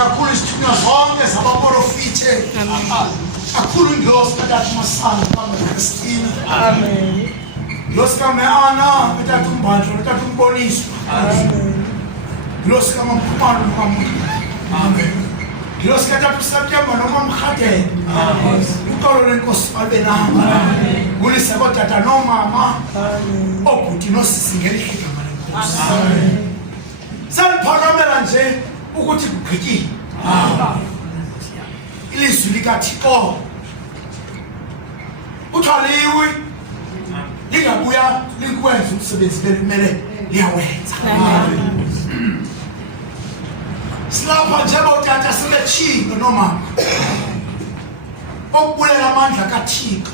kakhulu isithunywa zonke zabaprofite. Kakhulu indosi kaTata Masana kaMaChristina. Amen. Indosi kaMay Ana, kaTata uMbanjwa, kaTata uMboniswa. Amen. Indosi kaMamkhumalo noMamkhulu. Amen. Indosi kaTata uSeptember noMamRhadebe. Amen. Uxolo lwenkosi abe nabo. Amen. Kulise koTata nomama. Amen. Obhuti nosisi ngelihle igama lenkosi. Amen. Saliphakamela nje ukuthi kugqityiwe. Ilizwi likaThixo uthwaliwe lingabuya likwenza umsebenzi belimele liyawenza. Silapha njengoba utata sebetshilo nomama okubulela amandla kaThixo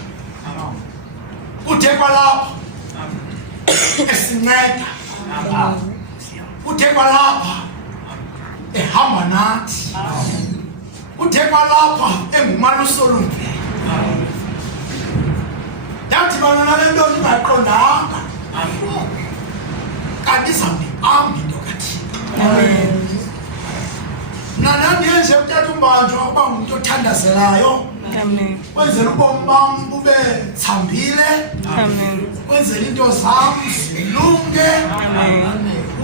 kude kwalapha esinceda kude kwalapha ehamba nathi kude kwalapha engumalusolungileyo. Yathi bana nale nto ingaqondanga kanti izawuthi ambi into kaThixo. Mna ndiyenje utata uMbanjwa uba ngumntu othandazelayo. Amen. Wenzela ubomi bam bube thambile. Amen. Wenzela into zam zilunge. Amen.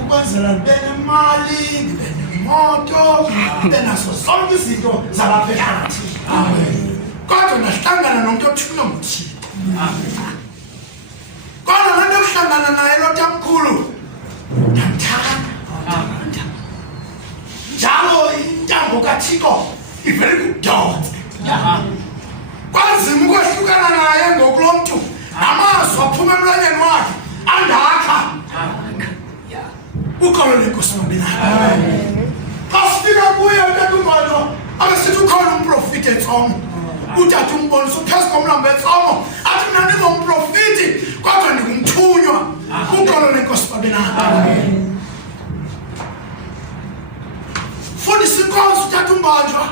Ukwenzela ndibe nemali, ndibe nemoto, ndibe nazo zonke izinto zalapha ehlathini. Amen. Kodwa ndahlangana nomntu othunywa nguThixo. Kodwa laa nto yokuhlangana naye lo tamkhulu ndamthanda. Njalo intambo kaThixo ivele kudonse. Kwanzima ukwehlukana naye ngoku lo mntu namazwi aphuma emlonyeni wakhe andakha. Ukholo lwenkosi abe nayo. Xa sifika kuye utata uMbanjwa abesithi ukhona umprofiti eTsomo. Utata umbonisa uphezu komlambo eTsomo athi mna ndingumprofiti kodwa ndingumthunywa. Ukholo lwenkosi abe nayo. Fundisa inkonzo utata uMbanjwa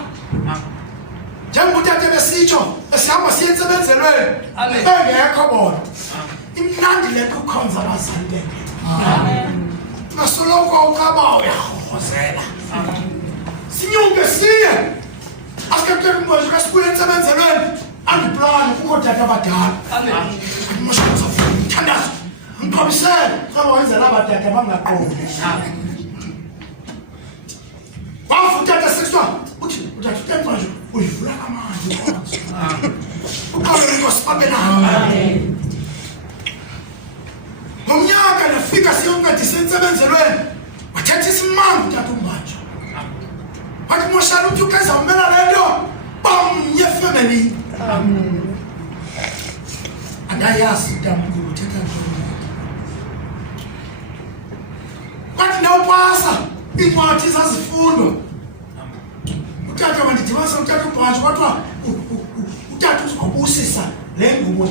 njengoba utata besitsho esihamba siye entsebenzelweni bengekho bona. Imnandi le nto ukhonza abazali bengekho. Ungasoloko ukaba uyarhorhozela. Sinyuke siye asike utata uMbanjwa kasibuye entsebenzelweni andiplani kukho tata abadala. Mosha uzafuna umthandazo mqhobisele kaba wenzela abadala bangaqondi. Wafu utata sexual uthi utata uMbanjwa uyivula amandla inkonzo. Ukholo lwenkosi abe nayo. Ngomnyaka nafika siyoncedisa entsebenzelweni wathetha isimanga utata uMbanjwa. Wathi moshana umntu xa ezawumela le nto bamnye efemelini. Andayazi utamkhulu uthetha ntoni. Kwathi ndawupasa iincwadi zazifundwa utata wandidibanisa utata uMbanjwa kwathiwa utata uzobusisa le ngubo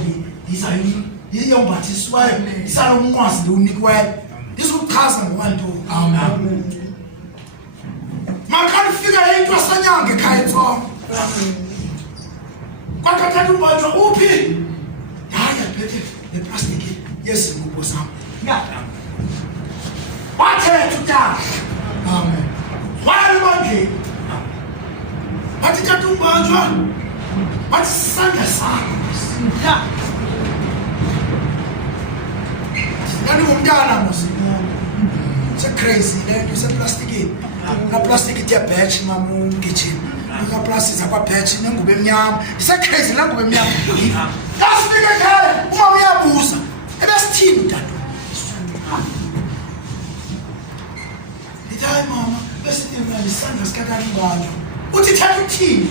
yiyombathiswayo isalo umnqwazi ndiwunikiweyo ndizokuchaza ngokwantoni. Makanifika intwasanyanga ekhaya eTsomo. Kwathiwa tata uMbanjwa uphi? Hayi aphethe neplastiki yezingubo zam. Wathetha utata. Amen. Wayelibandleni. Wathi tata uMbanjwa wathi sisandla sakho. Ngumntana mos. Crazy le nto iseplastikini. Unaplastiki diyabhetshi mama ungijini. Unaplastiki zakwabhetshi nengubo emnyama. Crazy le ngubo emnyama. Asifike ekhaya uma uyabuza ebesithini utata. Hayi mama besithi mina isandla sikatata uMbanjwa. Uthi thatha uthini?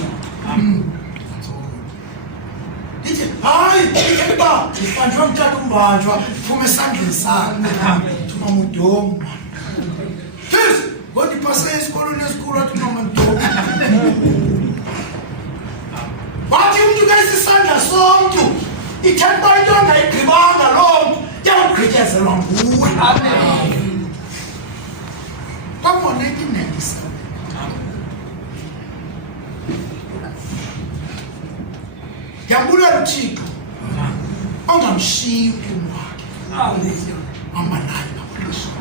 Ndithi hayi ukuba ifanjwa umtata uMbanjwa iphume esandleni sakhe. Thuma mudomo. Yes, ngoba ipase esikolweni esikhulu athi mama mudomo. Wathi umntu kasisandla somntu ithetha into angayigqibanga lo mntu yawugqityezelwa nguwe. Amen. Kwakho 1997 yabulela uThixo ongamshiyi umntu wakhe. Hamba naye ngaphandle.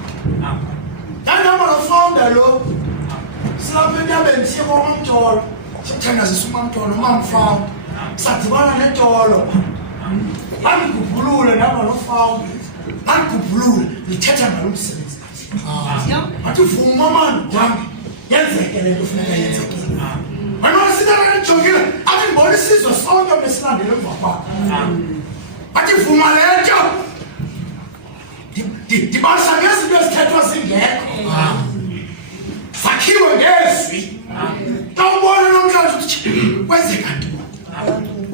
Ndihamba nofounder lo silapha entabeni siye kwamamtolo sithandazisa umamtolo umamfawu sadibana netolo andikubhulule naba nofawundi andikubhulule ndithetha ngalo msebenzi athi vuma mani wami yenzeke le nto funeka yenzekile anosinakajongile athi ndibona isizwe sonke besilandele emva kwakho athi vuma le nto ndibasa ngezinto ezithethwa zingekho zakhiwe ngezwi xa ubona nomhlanje uthi kwenzeka nto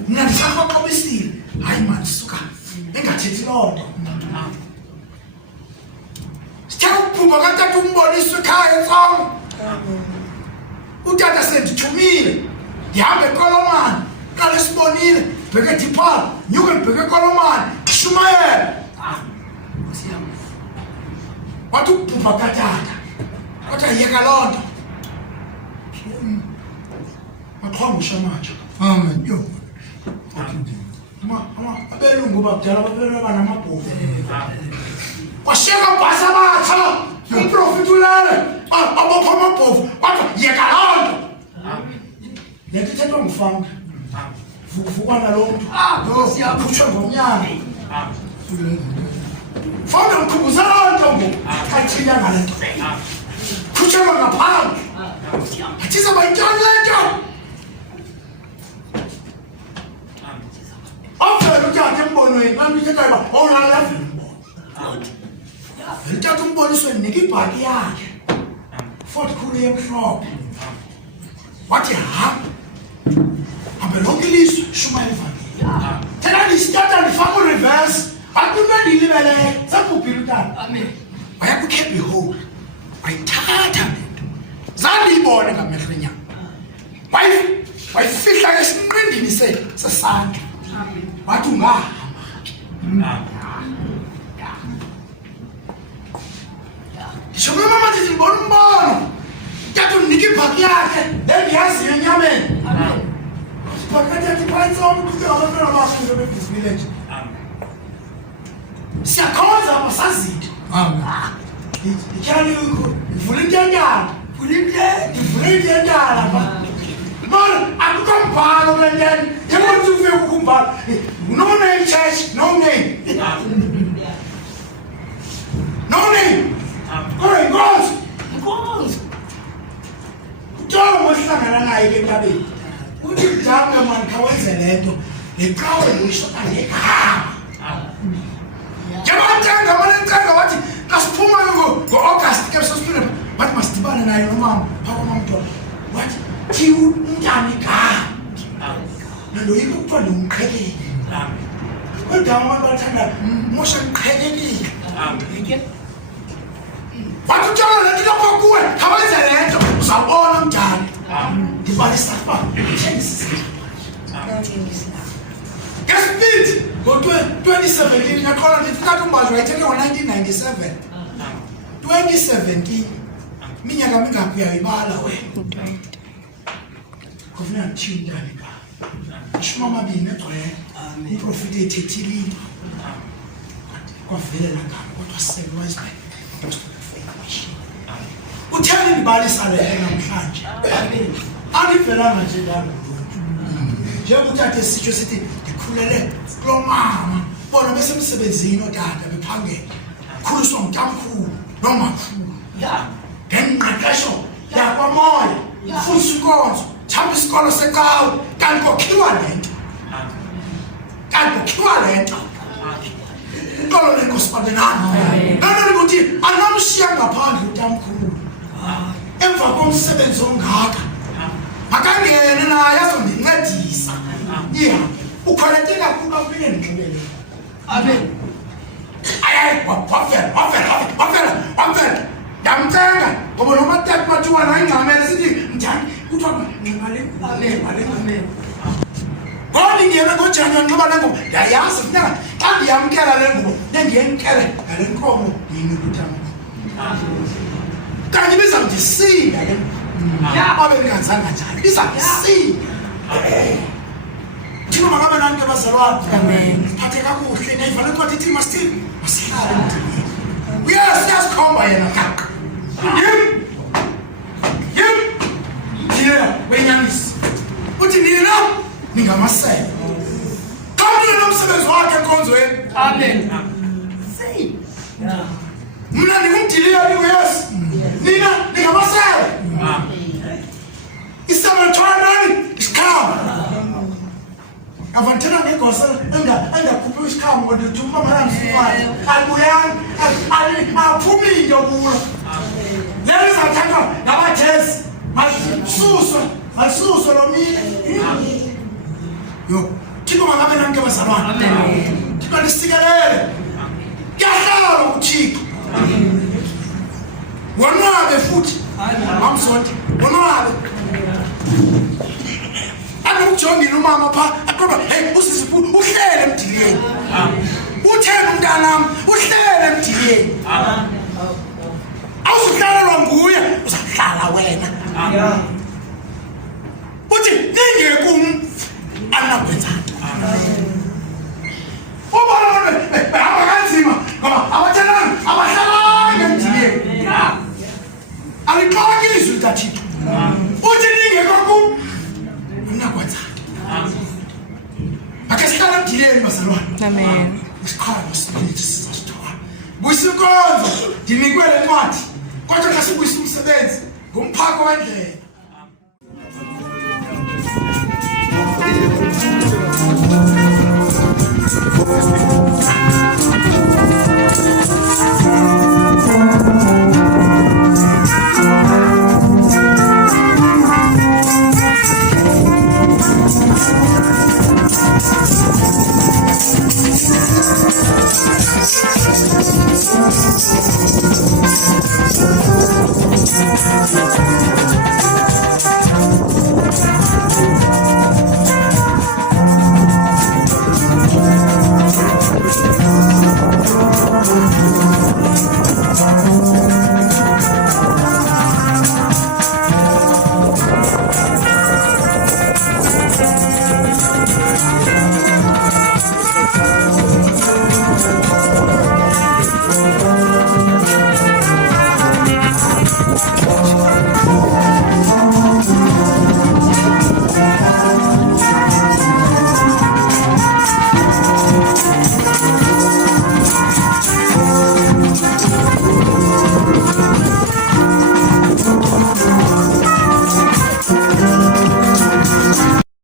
mna ndisarhoqobisile hayi mani suka engathethi loo nto sithe ukuphupha katata umboniswe ekhaya entsongo utata sendithumile ndihambe ekolomani qale sibonile bheke diphala nyuke ndibheke ekolomani ndishumayele wathi ukubhubha katata kodwa yeka loo nto maqhwangusha matsha amen yo abelungu bakudala babelweba namabhovu kwashiyeka bhasa batsha umprofiti ulele babopha amabhovu kodwa yeka loo nto le nto ithethwa ngufanga vukuvukwana loo mntu khutshwe ngomnyaka fanga mkhumbuza loo nto ngoku kayithinya ngale nto khutshelwa ngaphandle athizaba yintoni le nto avele utata embonweni kanti uthethayo uba owunalavele umbono utata umboniswe ndinika ibhaki yakhe futhi khulu yemhlophe wathi hambe lonke ilizwe shumayo ivangeli thena ndisitata ndifaka ureverse akunto endiyilibeleyo sakubhila utata waya kwiCape Hole wayithatha le nto zandiyibone ngamehlo enyama wayifihla esinqindini sesandla wathi ungahamba ndisho kwemama ndithi ndibona umbono tata undinika ibhaki yakhe endiyaziyo enyameni ibhakatati phayintsomo kuke abantwana bakho into bebhizinile nje siyakhonza apha sazitho ityali ndivula into endala ndivule into endala pha mani akukho mbhalo kule nteni njengokuthi ufike kukho umbhalo no name church no name no name oye inkonzo utolo mosihlangana naye ke ntabeni uthi mdanga mani khawenze le nto leqawe ngoyishota ngegama njengobathenga abanencenga wathi asiphuma ngo-August ke sosiphinde wathi masidibane naye nomama phakwamamntwana wathi thi umntana igama nandoyika kuthiwa ndiwumqhekeli kodwa abantu bathanda mosha mqhelekile wathi utshalo le nto lapha kuwe khawenze le nto uzawubona mntana ndibalisa uba ngesipidi ngo-2017 ngaqola ndithi kathi umbazi wayithethe ngo-1997 2017 iminyaka mingaphi uyayibala wena kufuneka ndithiwe intane ka 20 uprofiti ethethile into kwavelela ngalo kodwa sele Wiseman Apostolic utheni ndibalisa le namhlanje andivelanga nje ndaloluntu njengokuthi ade sitsho sithi ndikhulele kulo mama bona besemsebenzini otata bephangela khuliswa ngutamkhulu nomakhulu ngengqeqesho yakwamoya futhi inkonzo thamba isikolo secawe kanti kokhiwa le nto intolo lenkosibabenani lona likuthi anamshiya ngaphandle utamkhulu emva komsebenzi ongaka makangene naye azondincedisa ihambe ukhwelete kakhulu kafike ndinxibele amen wafela ndamcenga ngoba nomatati bathiwa nayingxamele sithi njani kuthiwa nxibale ngondingene ngoJanuwari nxiba le ngubo ndayazi funeka xa ndiyamkela le ngubo nendiyemkele ngale nkomo yinikutamkhulu kanye bizawundisinda le abe ndingazanga njani bizawundisinda thina makabe nani ke bazalwane siphathe kakuhle nayivale kwathi ithi masihlale emdinini uyasikhomba yena kaka yim Diliyani yes. Nina, ningamasela. Isabathandani isikhamu. Avantena ngegosa engakhuphi isikhamu kodwa uthuma malamsifana. Albuyani, aphumi into kulo. Lezi zathathwa nabathesi. Masuso lo mina. Yo, Thixo mangabe nanke bazalwane. Thixo lisikelele. Kuyahlala uThixo. Wonwabe futhi. Mamsonto, wonwabe. Anokujongile umama pha aqoba hey usisiphu uhlele emdileni. Uthena umntanami uhlele emdileni. Awuzuhlalelwa nguye uzahlala wena. Uthi ningekum anakwenzani. Ubona bahamba kanzima ngoba abathelani abahlalanga emdileni. Alixoki ilizwi likaThixo. Uthi ningekum anakwenzani. Ake sihlala emdileni bazalwane. Amen. Isikhalo sibili sizasithola. Buyisa inkonzo ndinikwe le ncwadi. Kodwa xa sibuyisa umsebenzi ngumphako wendlela.